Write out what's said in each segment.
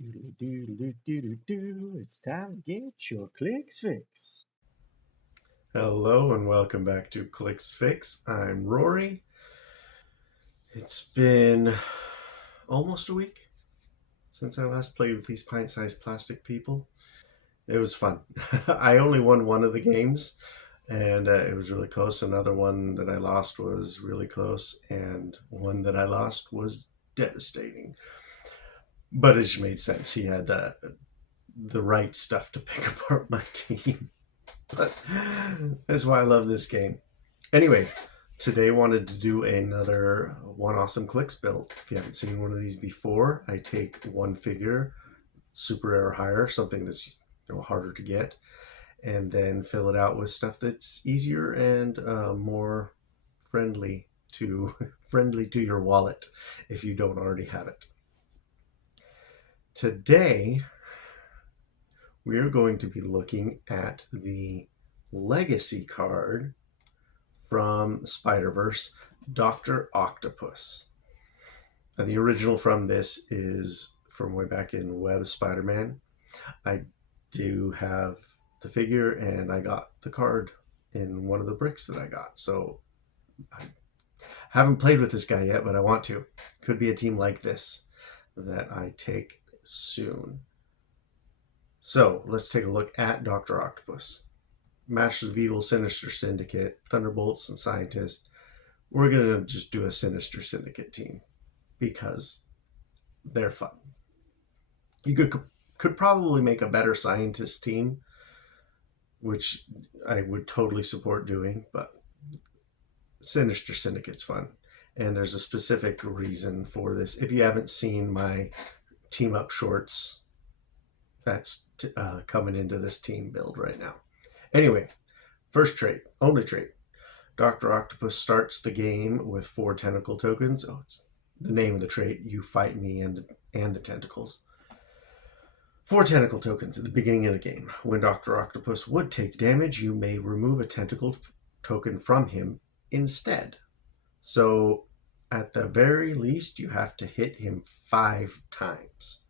Do. It's time to get your Clix fix. Hello and welcome back to Clix Fix. I'm Rory. It's been almost a week since I last played with these pint-sized plastic people. It was fun. I only won one of the games, and it was really close. Another one that I lost was really close, and one that I lost was devastating. But it just made sense. He had the right stuff to pick apart my team. But that's why I love this game. Anyway, today wanted to do another one awesome Clix build. If you haven't seen one of these before, I take one figure, super rare or higher, something that's harder to get, and then fill it out with stuff that's easier and more friendly to friendly to your wallet if you don't already have it. Today we are going to be looking at the legacy card from Spider-Verse, Doctor Octopus. And the original from this is from way back in Web Spider-Man. I do have the figure, and I got the card in one of the bricks that I got. So I haven't played with this guy yet, but I want to. Could be a team like this that I take soon. So let's take a look at Doctor Octopus. Masters of Evil, Sinister Syndicate, Thunderbolts, and Scientist. We're going to just do a Sinister Syndicate team because they're fun. You could probably make a better Scientist team, which I would totally support doing, but Sinister Syndicate's fun. And there's a specific reason for this. If you haven't seen my team up shorts, that's coming into this team build right now. Anyway, first trait, only trait. Doctor Octopus starts the game with 4 tentacle tokens. Oh, it's the name of the trait. You fight me and the tentacles. 4 tentacle tokens at the beginning of the game. When Doctor Octopus would take damage, you may remove a tentacle token from him instead. So at the very least, you have to hit him 5 times.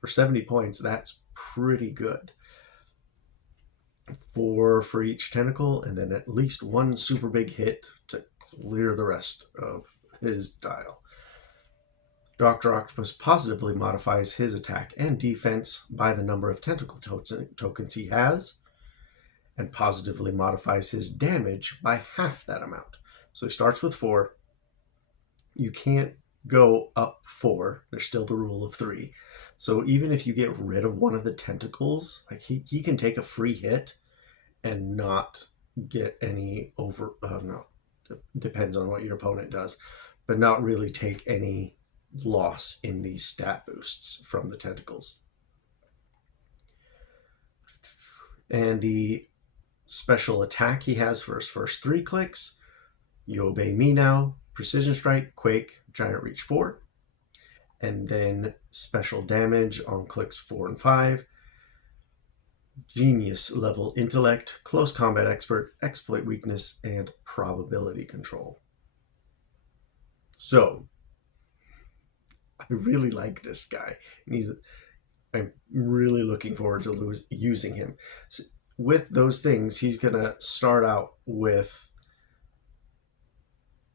For 70 points, that's pretty good. 4 for each tentacle, and then at least 1 super big hit to clear the rest of his dial. Doctor Octopus positively modifies his attack and defense by the number of tentacle tokens he has, and positively modifies his damage by half that amount. So he starts with 4. You can't go up 4. There's still the rule of 3. So even if you get rid of one of the tentacles, like he can take a free hit and not get any no, depends on what your opponent does, but not really take any loss in these stat boosts from the tentacles. And the special attack he has for his first 3 clicks: You Obey Me Now, Precision Strike, Quake, Giant Reach 4. And then special damage on clicks 4 and 5. Genius level intellect, close combat expert, exploit weakness, and probability control. So I really like this guy. I'm really looking forward to using him. So with those things, he's going to start out with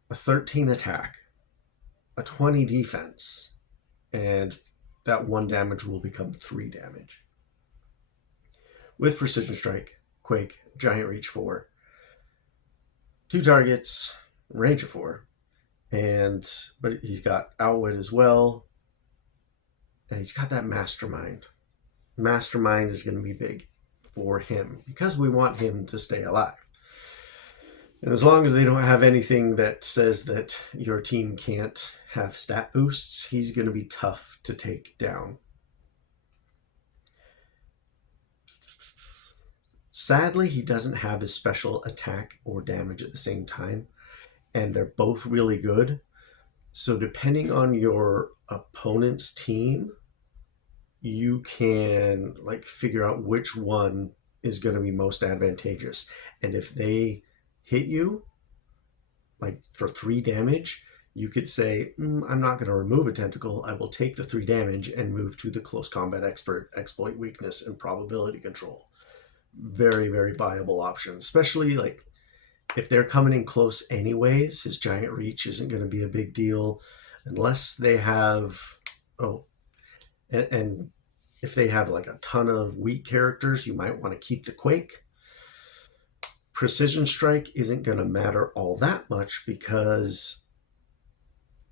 a 13 attack, a 20 defense, and that 1 damage will become 3 damage. With Precision Strike, Quake, Giant Reach 4, 2 targets, range of 4, but he's got Outwit as well, and he's got that Mastermind. Mastermind is going to be big for him because we want him to stay alive. And as long as they don't have anything that says that your team can't have stat boosts, he's going to be tough to take down. Sadly, he doesn't have his special attack or damage at the same time, and they're both really good. So depending on your opponent's team, you can figure out which one is going to be most advantageous. And if they hit you for 3 damage, you could say, I'm not going to remove a tentacle. I will take the 3 damage and move to the close combat expert, exploit weakness, and probability control. Very, very viable option, especially like if they're coming in close anyways. His giant reach isn't going to be a big deal unless they have, and if they have like a ton of weak characters, you might want to keep the Quake. Precision Strike isn't going to matter all that much because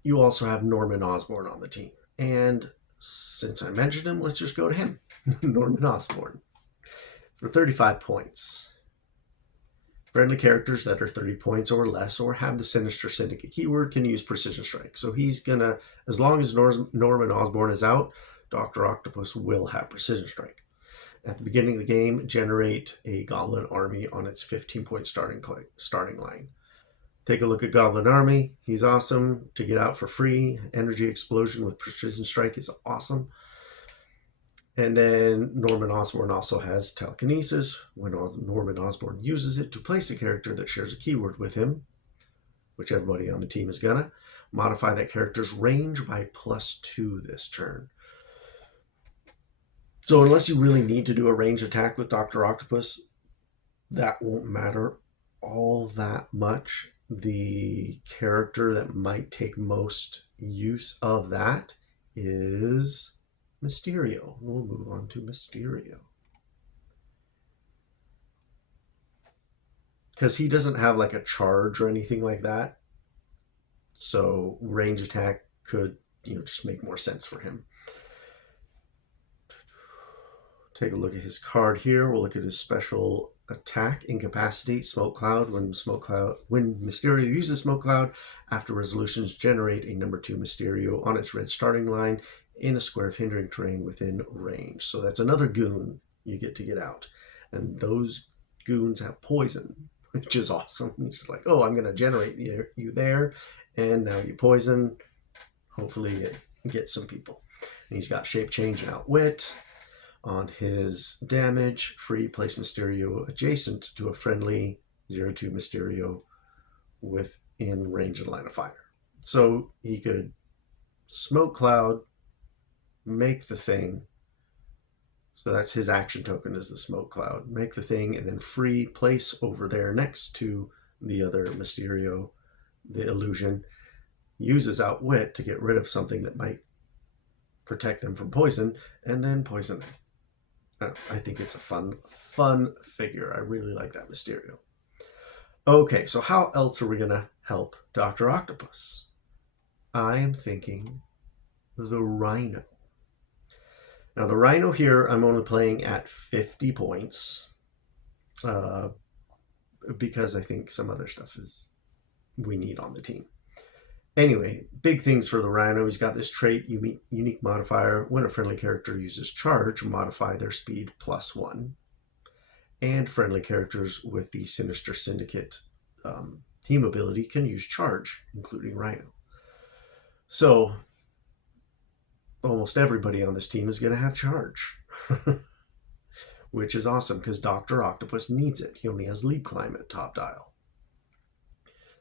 you also have Norman Osborn on the team. And since I mentioned him, let's just go to him. Norman Osborn. For 35 points. Friendly characters that are 30 points or less or have the Sinister Syndicate keyword can use Precision Strike. So he's going to, as long as Norman Osborn is out, Doctor Octopus will have Precision Strike. At the beginning of the game, generate a Goblin army on its 15-point starting line. Take a look at Goblin Army. He's awesome to get out for free. Energy Explosion with Precision Strike is awesome. And then Norman Osborn also has Telekinesis. When Norman Osborn uses it to place a character that shares a keyword with him, which everybody on the team is gonna, modify that character's range by +2 this turn. So unless you really need to do a range attack with Doctor Octopus, that won't matter all that much. The character that might take most use of that is Mysterio. We'll move on to Mysterio. Because he doesn't have like a charge or anything like that. So range attack could, just make more sense for him. Take a look at his card here. We'll look at his special attack, Incapacitate, Smoke Cloud. When Mysterio uses Smoke Cloud, after resolutions, generate a number 2 Mysterio on its red starting line in a square of hindering terrain within range. So that's another goon you get to get out. And those goons have poison, which is awesome. It's just like, oh, I'm going to generate you there, and now you poison. Hopefully it gets some people. And he's got Shape Change and Outwit. On his damage, free place Mysterio adjacent to a friendly 0-2 Mysterio within range and line of fire. So he could Smoke Cloud, make the thing. So that's his action token, is the Smoke Cloud. Make the thing, and then free place over there next to the other Mysterio, the illusion. Uses Outwit to get rid of something that might protect them from poison, and then poison them. I think it's a fun figure. I really like that Mysterio. Okay, so how else are we going to help Dr. Octopus? I am thinking the Rhino. Now, the Rhino here, I'm only playing at 50 points because I think some other stuff we need on the team. Anyway, big things for the Rhino. He's got this trait, unique modifier. When a friendly character uses charge, modify their speed +1. And friendly characters with the Sinister Syndicate team ability can use charge, including Rhino. So almost everybody on this team is going to have charge, which is awesome because Dr. Octopus needs it. He only has leap climb at top dial.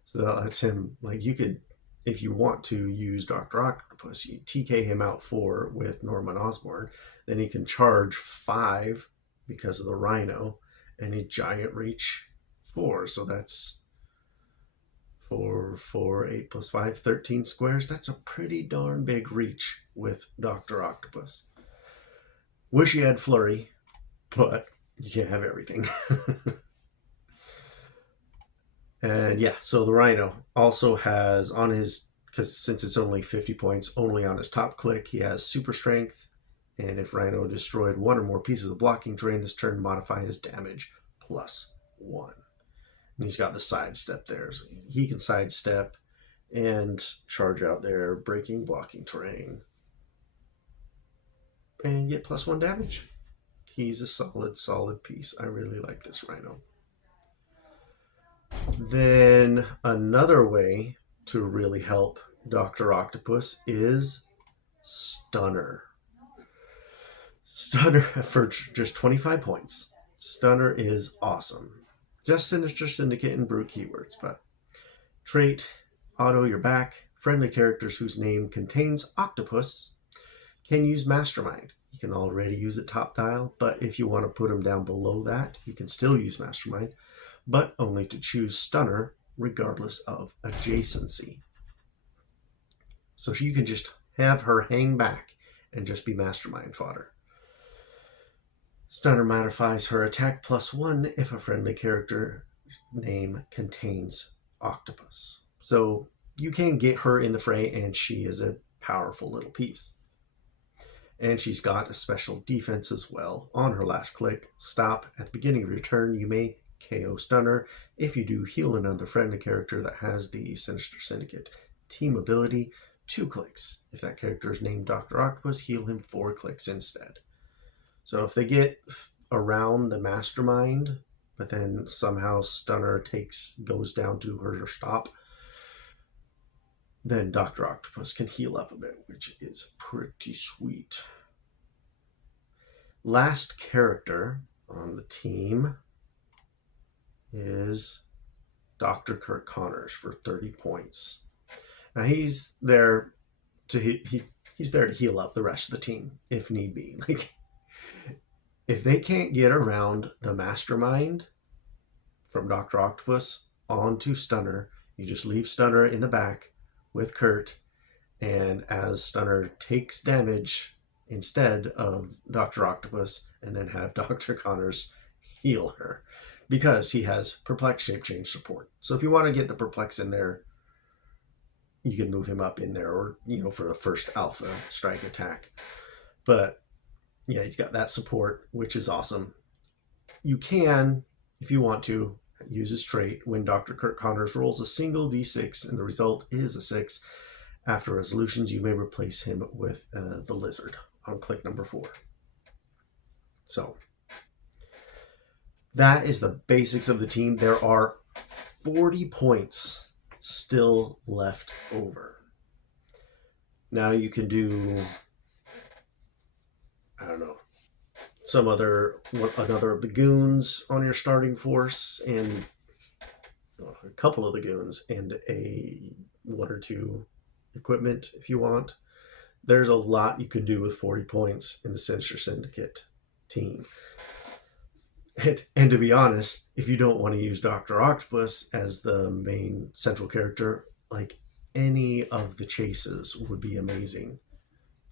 So that lets him, you could, if you want to use Dr. Octopus, you TK him out 4 with Norman Osborn, then he can charge 5 because of the Rhino, and a giant reach 4. So that's 4, 8 plus 5, 13 squares. That's a pretty darn big reach with Dr. Octopus. Wish he had Flurry, but you can't have everything. And yeah, so the Rhino also has on his, because since it's only 50 points, only on his top click, he has super strength. And if Rhino destroyed 1 or more pieces of blocking terrain this turn, modify his damage +1. And he's got the sidestep there. So he can sidestep and charge out there, breaking blocking terrain. And get +1 damage. He's a solid piece. I really like this Rhino. Then another way to really help Dr. Octopus is Stunner. Stunner for just 25 points. Stunner is awesome. Just Sinister Syndicate and Brute keywords, but trait, auto your back, friendly characters whose name contains Octopus can use Mastermind. You can already use it top dial, but if you want to put them down below that, you can still use Mastermind, but only to choose Stunner regardless of adjacency. So you can just have her hang back and just be Mastermind fodder. Stunner modifies her attack +1 if a friendly character name contains Octopus. So you can get her in the fray, and she is a powerful little piece. And she's got a special defense as well. On her last click, stop. At the beginning of your turn, you may KO Stunner. If you do, heal another friendly character that has the Sinister Syndicate team ability 2 clicks. If that character is named Doctor Octopus, heal him 4 clicks instead. So if they get around the Mastermind, but then somehow Stunner goes down to her stop, then Doctor Octopus can heal up a bit, which is pretty sweet. Last character on the team is Dr. Kirk Connors for 30 points. Now he's there to he's there to heal up the rest of the team if need be. Like, if they can't get around the Mastermind from Dr. Octopus onto Stunner, you just leave Stunner in the back with Kurt, and as Stunner takes damage instead of Dr. Octopus, and then have Dr. Connors heal her, because he has Perplex Shape Change support. So if you want to get the Perplex in there, you can move him up in there, or, for the first Alpha strike attack. But yeah, he's got that support, which is awesome. You can, if you want to, use his trait when Dr. Kirk Connors rolls a single d6 and the result is a 6. After resolutions, you may replace him with the lizard on click number 4. So that is the basics of the team. There are 40 points still left over. Now you can do, I don't know, another of the goons on your starting force, and a couple of the goons, and one or two equipment if you want. There's a lot you can do with 40 points in the Sinister Syndicate team. And to be honest, if you don't want to use Doctor Octopus as the main central character, like, any of the chases would be amazing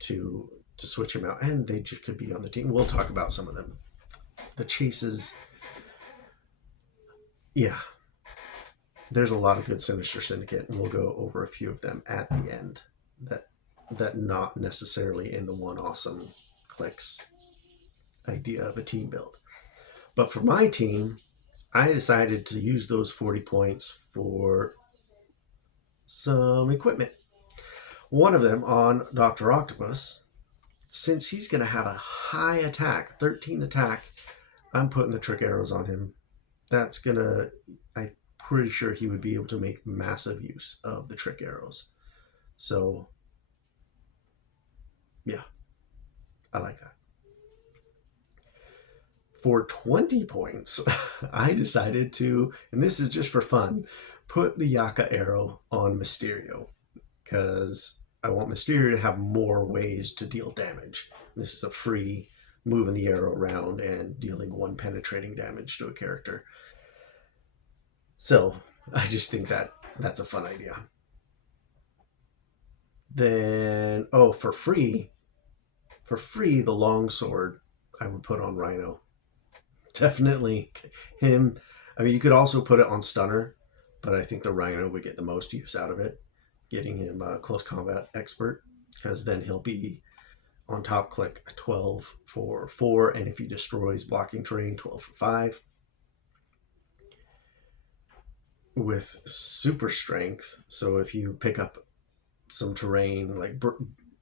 to switch him out, and they just could be on the team. We'll talk about some of them. The chases, yeah, there's a lot of good Sinister Syndicate, and we'll go over a few of them at the end that not necessarily in the one awesome Clix idea of a team build. But for my team, I decided to use those 40 points for some equipment. One of them on Dr. Octopus, since he's going to have a high attack, 13 attack, I'm putting the trick arrows on him. That's going to, I'm pretty sure he would be able to make massive use of the trick arrows. So, yeah, I like that. For 20 points, I decided to, and this is just for fun, put the Yaka arrow on Mysterio, because I want Mysterio to have more ways to deal damage. This is a free moving the arrow around and dealing 1 penetrating damage to a character. So I just think that's a fun idea. Then, for free, the longsword I would put on Rhino. Definitely him. I mean, you could also put it on Stunner, but I think the Rhino would get the most use out of it, getting him a close combat expert, because then he'll be on top click 12 for 4, and if he destroys blocking terrain, 12 for 5. With super strength, so if you pick up some terrain, like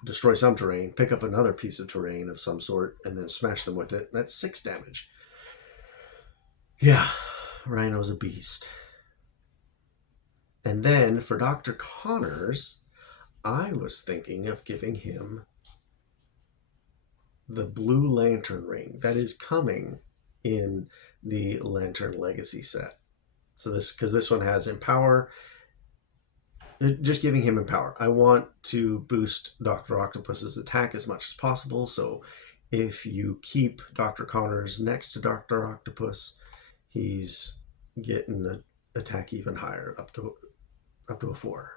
destroy some terrain, pick up another piece of terrain of some sort, and then smash them with it, that's 6 damage. Yeah, Rhino's a beast. And then for Dr. Connors, I was thinking of giving him the Blue Lantern ring that is coming in the Lantern Legacy set. So because this one has Empower, just giving him empower. I want to boost Dr. Octopus's attack as much as possible. So if you keep Dr. Connors next to Dr. Octopus, he's getting the attack even higher, up to a 4.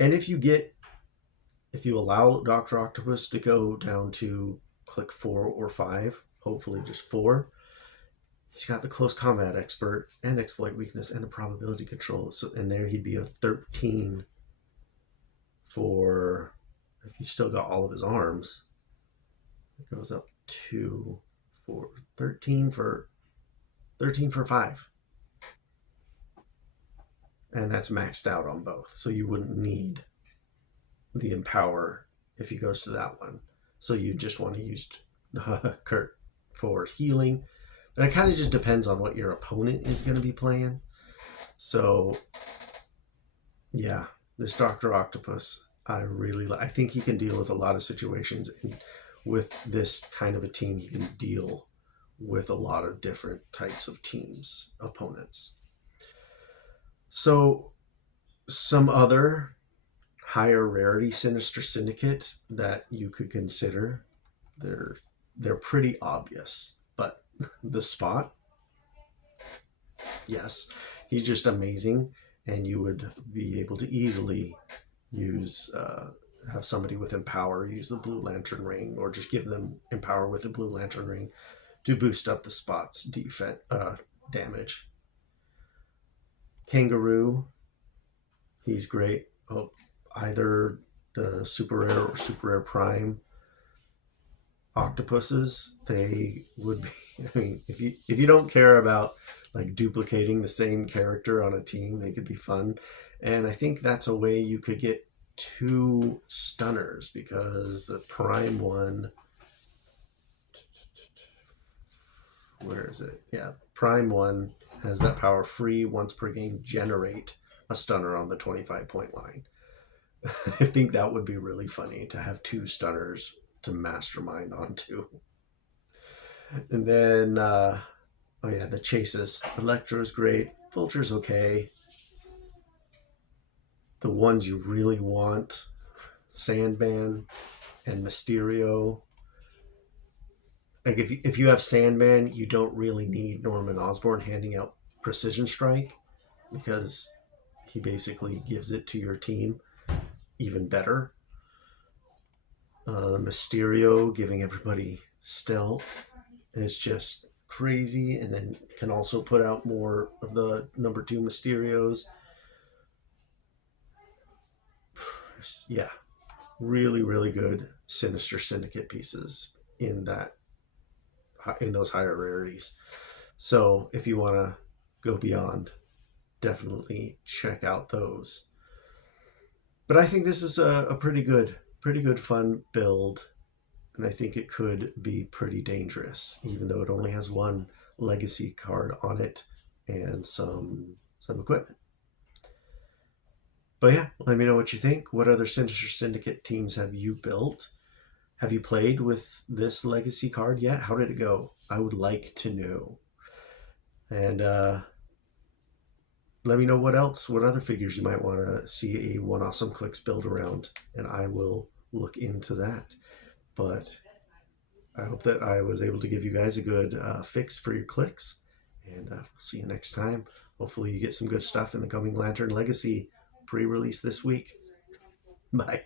And if you allow Dr. Octopus to go down to click 4 or 5, hopefully just 4, he's got the close combat expert and exploit weakness and the probability control. So and there he'd be a 13 for, if he still got all of his arms, it goes up to 13 for 5. And that's maxed out on both. So you wouldn't need the empower if he goes to that one. So you just want to use Kurt for healing. And it kind of just depends on what your opponent is going to be playing. So yeah, this Dr. Octopus, I think he can deal with a lot of situations. And with this kind of a team, he can deal with a lot of different types of teams, opponents. So some other higher rarity Sinister Syndicate that you could consider, they're pretty obvious, but the Spot, yes, he's just amazing, and you would be able to easily use have somebody with Empower use the Blue Lantern Ring, or just give them Empower with the Blue Lantern Ring to boost up the Spot's defense damage. Kangaroo, he's great. Oh, either the super rare or super rare prime octopuses, they would be, I mean, if you don't care about like duplicating the same character on a team, they could be fun. And I think that's a way you could get 2 stunners, because the prime one, where is it? Yeah, prime one has that power: free once per game, generate a stunner on the 25-point line. I think that would be really funny to have 2 stunners to mastermind onto. And then the chases. Electro's great, Vulture's okay. The ones you really want, Sandman and Mysterio. Like if you have Sandman, you don't really need Norman Osborn handing out Precision Strike, because he basically gives it to your team even better. Mysterio giving everybody stealth is just crazy, and then can also put out more of the number 2 Mysterios. Yeah, really, really good Sinister Syndicate pieces in those higher rarities. So if you want to go beyond, definitely check out those. But I think this is a pretty good fun build, and I think it could be pretty dangerous, even though it only has 1 legacy card on it and some equipment. But yeah, let me know what you think. What other Sinister Syndicate teams have you built? Have you played with this legacy card yet? How did it go? I would like to know. And let me know what other figures you might want to see a One Awesome Clix build around, and I will look into that. But I hope that I was able to give you guys a good fix for your Clix, and we'll see you next time. Hopefully you get some good stuff in the coming Lantern Legacy pre-release this week. Bye.